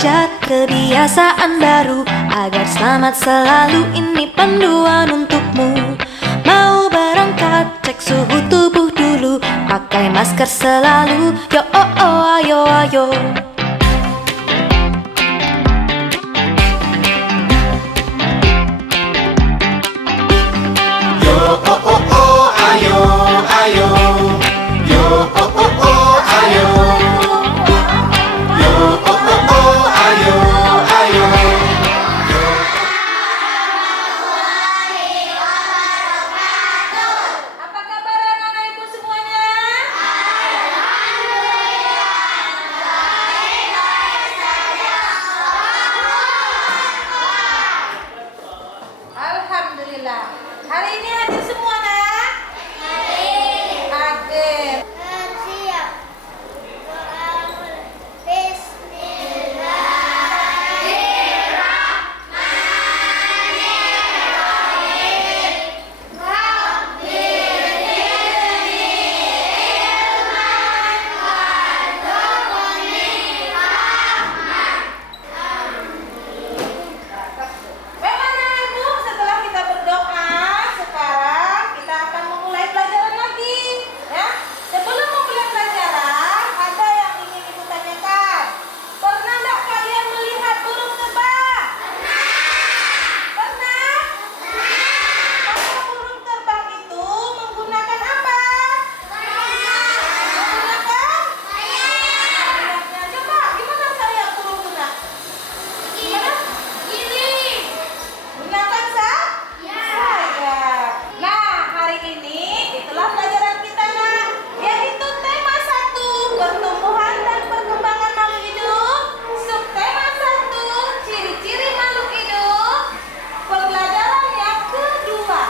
belajar kebiasaan baru agar selamat selalu, ini panduan untukmu. Mau berangkat, cek suhu tubuh dulu, pakai masker selalu. Yo oh oh, ayo ayo. Yo oh oh oh, ayo ayo. Yo oh oh oh, ayo. Yo oh oh oh, ayo ayo. Apa kabar anak-anak ibu semuanya? Alhamdulillah. Hari ini hadir semua nak? Hadir. Siap. Bagaimana ibu? Setelah kita berdoa, sekarang kita akan memulai pelajaran lagi. Ya. Sebelum memulai pelajaran, ada yang ingin ibu tanyakan. Pernah enggak kalian melihat burung terbang? Pernah? Kalau burung terbang itu menggunakan apa? Menggunakan sayapnya. Coba, gimana sayap burung guna? Gimana? Gunakan sayap. Nah, hari ini itulah pelajaran kita nak, yaitu tema 1, pertumbuhan dan perkembangan makhluk hidup. Subtema 1, ciri-ciri makhluk hidup. Pembelajaran yang kedua.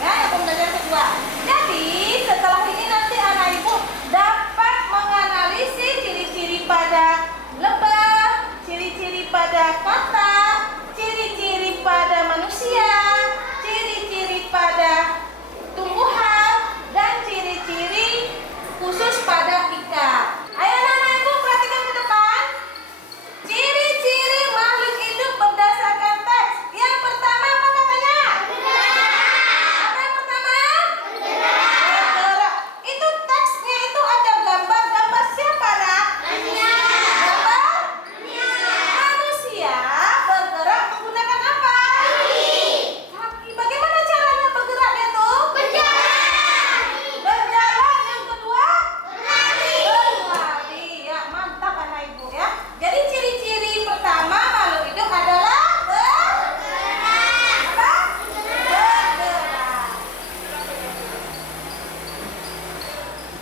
Ya, yang pembelajaran kedua. Jadi, setelah ini nanti anak ibu dapat menganalisis ciri-ciri pada lebah, ciri-ciri pada kotak, ciri-ciri pada manusia, ciri-ciri pada tumbuhan, dan ciri-ciri khusus pada ikan. Ayo anak-anak ibu perhatikan ke depan. Ciri-ciri makhluk hidup berdasarkan teks. Yang pertama apa katanya? Apa yang pertama? Bergerak. Itu teksnya itu ada gambar-gambar siapa nak? Gambar? Manusia bergerak menggunakan apa? Kaki. Bagaimana caranya bergerak dia tuh? Berjalan. Yang kedua? Berlari. Ya, mantap anak ibu ya. Jadi ciri-ciri pertama makhluk hidup adalah apa? Bergerak.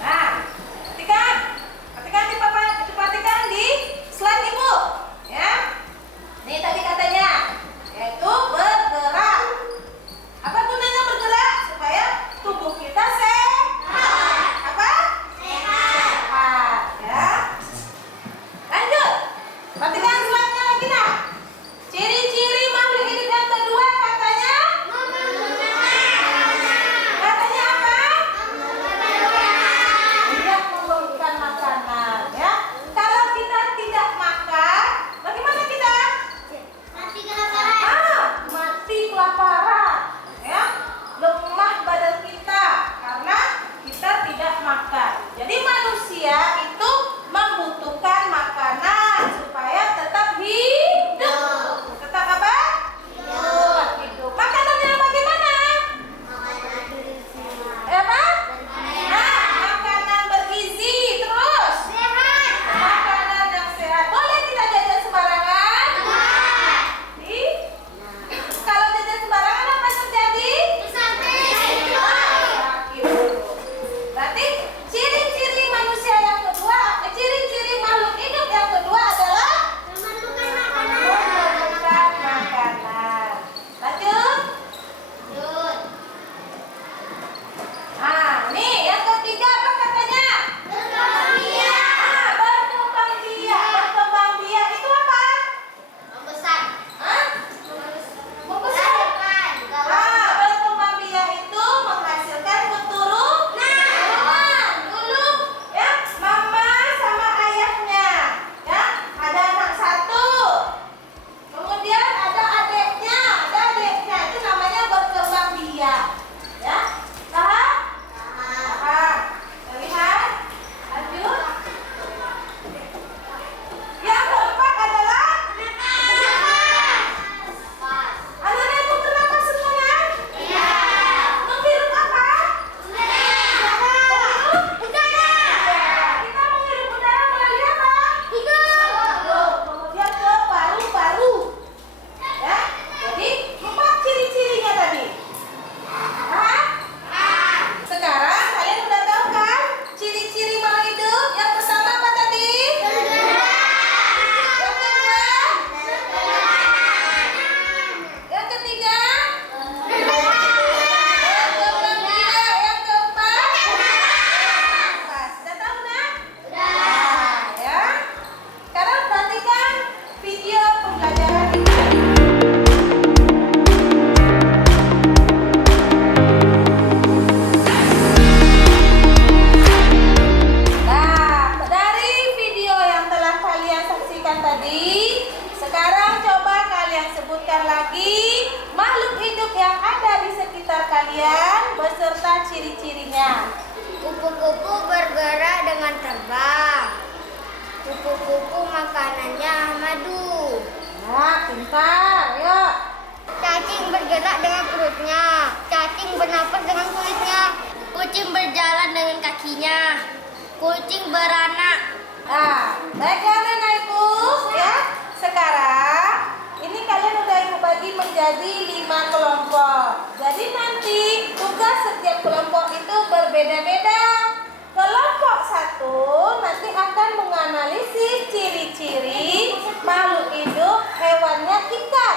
Nah, perhatikan di slide ibu, ya. Ini tadi katanya, yaitu bergerak. Apa gunanya bergerak? Supaya tubuh kita sehat. Apa? Sehat, ya. Lanjut. Perhatikan slide-nya lagi nak. Ciri-ciri makhluk hidup yang kedua katanya? Katanya apa? Tidak memberikan makanan, ya. Kalau kita tidak makan, bagaimana kita? Mati kelaparan, ya. Lemah badan kita karena kita tidak makan. Jadi manusia itu membutuhkan makanan supaya tetap hidup. Tetap apa? Hidup. Makanannya bagaimana? Apa? Nah, makanan bergizi, terus makanan yang sehat. Boleh tidak jajan sembarangan? Kalau jajan sembarangan apa yang terjadi? Sakit. Berarti ciri-ciri manusia yang kedua madu. Nah, pintar. Yuk. Cacing bergerak dengan perutnya. Cacing bernapas dengan kulitnya. Kucing berjalan dengan kakinya. Kucing beranak. Nah, baiklah Nena Ibu, ya. Sekarang ini kalian udah Ibu bagi menjadi 5 kelompok. Jadi nanti tugas setiap kelompok itu berbeda-beda. Kelompok 1 nanti akan menganalisis ciri-ciri makhluk hidup hewannya ikan.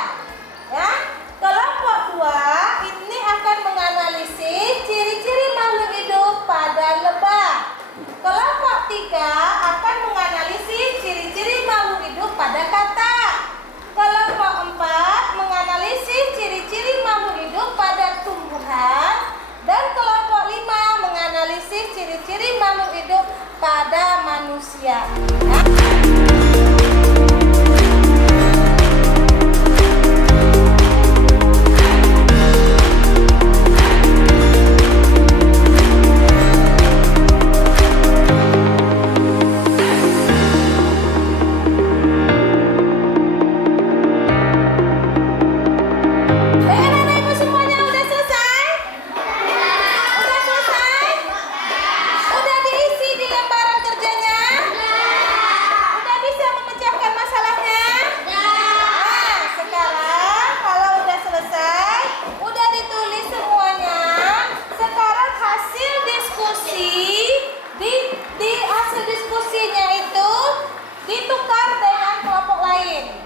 Ya. Kelompok 2 ini akan menganalisis ciri-ciri makhluk hidup pada lebah. Kelompok 3 akan menganalisis ciri-ciri makhluk hidup pada katak. Kelompok 4 menganalisis ciri-ciri makhluk hidup pada tumbuhan. Dan kelompok 5 menganalisis ciri-ciri makhluk hidup pada manusia. Ya.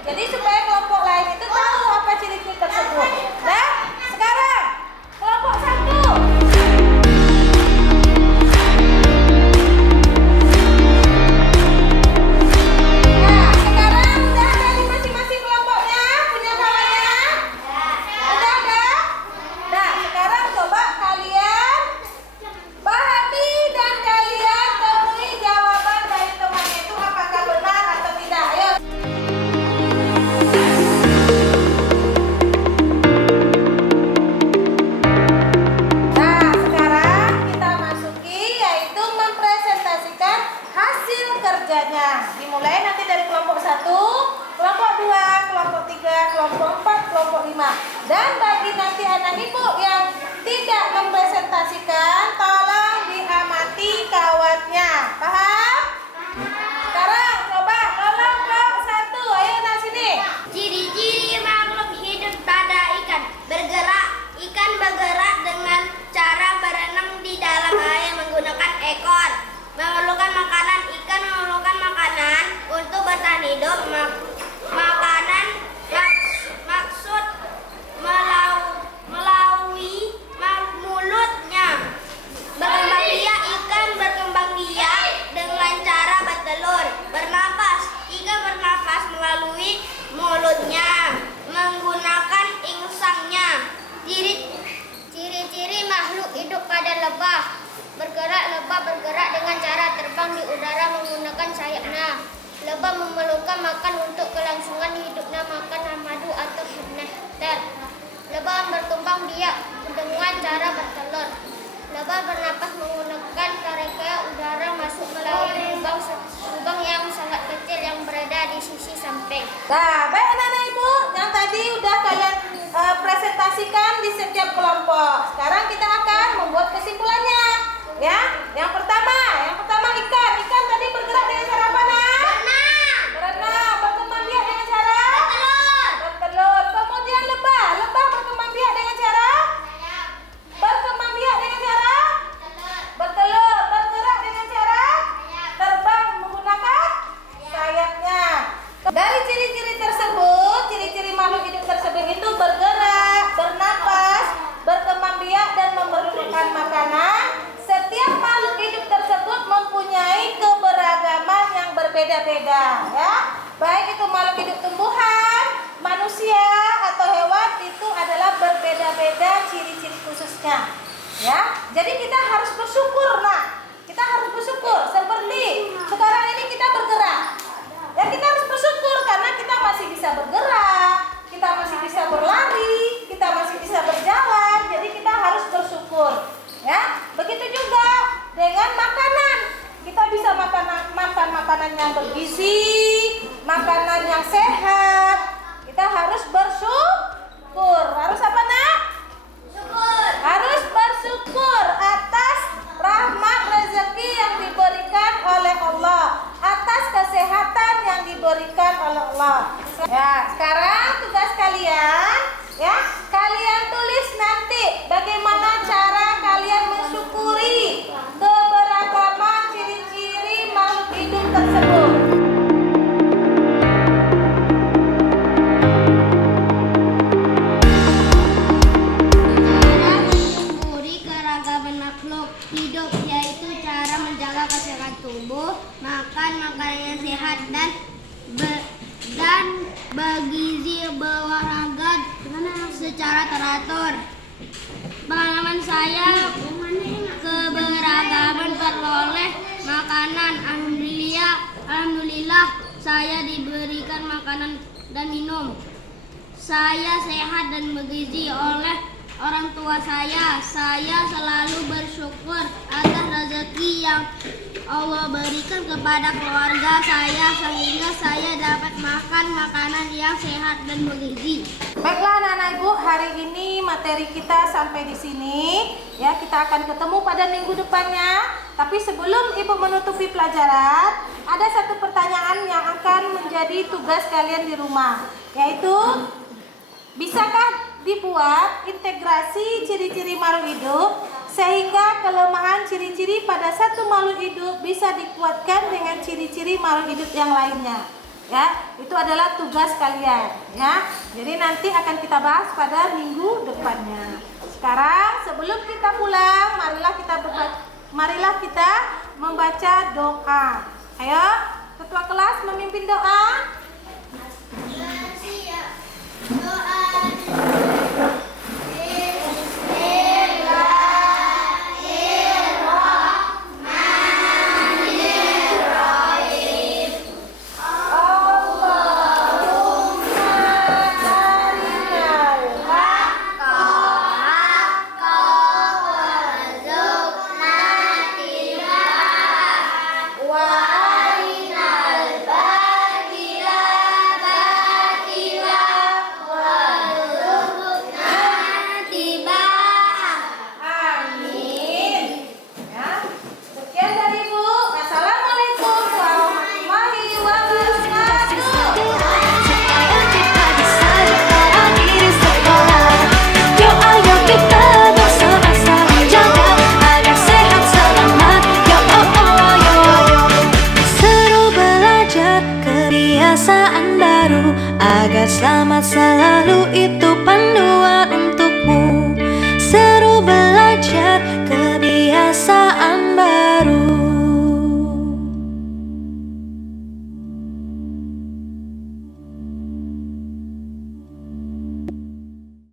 Jadi supaya kelompok lain itu tahu apa ciri-ciri tersebut. Nah, sekarang kelompok 1. Nah, sekarang udah ada di masing-masing kelompoknya, punya kawannya? Udah ada? Nah, sekarang coba kalian pahami dan kalian temui jawaban dari temannya itu apakah benar atau tidak. Ayo. Nah, sekarang kita masuki yaitu mempresentasikan hasil kerjanya. Dimulai nanti dari kelompok 1, kelompok 2, kelompok 3, kelompok 4, kelompok 5. Dan bagi nanti anak ibu yang tidak mempresentasikan, tolong diamati kawatnya. Paham? Sekarang coba kelompok 1. Ayo nah sini. Ciri-ciri makhluk hidup pada ikan. Bergerak. Ikan bergerak dengan cara berenang di dalam air menggunakan ekor. Memerlukan makanan. Ikan memerlukan makanan untuk bertahan hidup. Makanan maksud melalui mulutnya. Berkembang biak. Ikan berkembang biak dengan cara bertelur. Bernapas. Ikan bernapas melalui mulutnya menggunakan insangnya. Ciri-ciri makhluk hidup pada lebah. Lebah bergerak dengan cara terbang di udara menggunakan sayapnya. Lebah memerlukan makan untuk kelangsungan hidupnya, makan madu atau nektar. Lebah berkembang biak dengan cara bertelur. Lebah bernapas menggunakan trachea, udara masuk melalui lubang yang sangat kecil yang berada di sisi samping. Nah, baik anak-anak ibu, yang tadi udah kalian presentasikan di setiap kelompok. Sekarang kita akan membuat kesimpulannya. Ya, yang pertama ikan. Ikan tadi bergerak dengan cara apa, Nak? Berenang. Berkembang biak dengan cara? Bertelur. Kemudian lebah berkembang biak dengan cara? Berkembang biak dengan cara? Bertelur. Bergerak dengan cara? Terbang menggunakan sayapnya. Dari ciri-ciri tersebut, ciri-ciri makhluk hidup tersebut itu bergerak, bernapas, berkembang biak dan memerlukan makanan. Setiap makhluk hidup tersebut mempunyai keberagaman yang berbeda-beda, ya. Baik itu makhluk hidup tumbuhan, manusia atau hewan, itu adalah berbeda-beda ciri-ciri khususnya, ya. Jadi kita harus bersyukur, Nak. Kita harus bersyukur seperti sekarang ini kita bergerak. Ya, kita harus bersyukur karena kita masih bisa bergerak, kita masih bisa berlari, kita masih bisa berjalan. Jadi kita harus bersyukur. Ya, begitu juga dengan makanan. Kita bisa makan makanan yang bergizi, makanan yang sehat, kita harus bersyukur. Harus apa nak? Harus bersyukur atas rahmat rezeki yang diberikan oleh Allah, atas kesehatan yang diberikan oleh Allah. Ya, sekarang tugas kalian, ya, kalian tulis nanti bagaimana cara kalian mensyukuri keberagaman ciri-ciri makhluk hidup tersebut. Hidup yaitu cara menjaga kesehatan tubuh, makan makanan yang sehat dan bergizi, berolahraga secara teratur. Pengalaman saya, keberagaman peroleh makanan. Alhamdulillah saya diberikan makanan dan minum. Saya sehat dan bergizi oleh orang tua saya. Saya selalu bersyukur atas rezeki yang Allah berikan kepada keluarga saya sehingga saya dapat makan makanan yang sehat dan bergizi. Baiklah anak-anak ibu, hari ini materi kita sampai di sini. Ya, kita akan ketemu pada minggu depannya. Tapi sebelum ibu menutupi pelajaran, ada satu pertanyaan yang akan menjadi tugas kalian di rumah, yaitu bisakah dibuat integrasi ciri-ciri makhluk hidup sehingga kelemahan ciri-ciri pada satu makhluk hidup bisa dikuatkan dengan ciri-ciri makhluk hidup yang lainnya. Ya, itu adalah tugas kalian. Ya, jadi nanti akan kita bahas pada minggu depannya. Sekarang sebelum kita pulang, marilah kita membaca doa. Ayo, ketua kelas memimpin doa.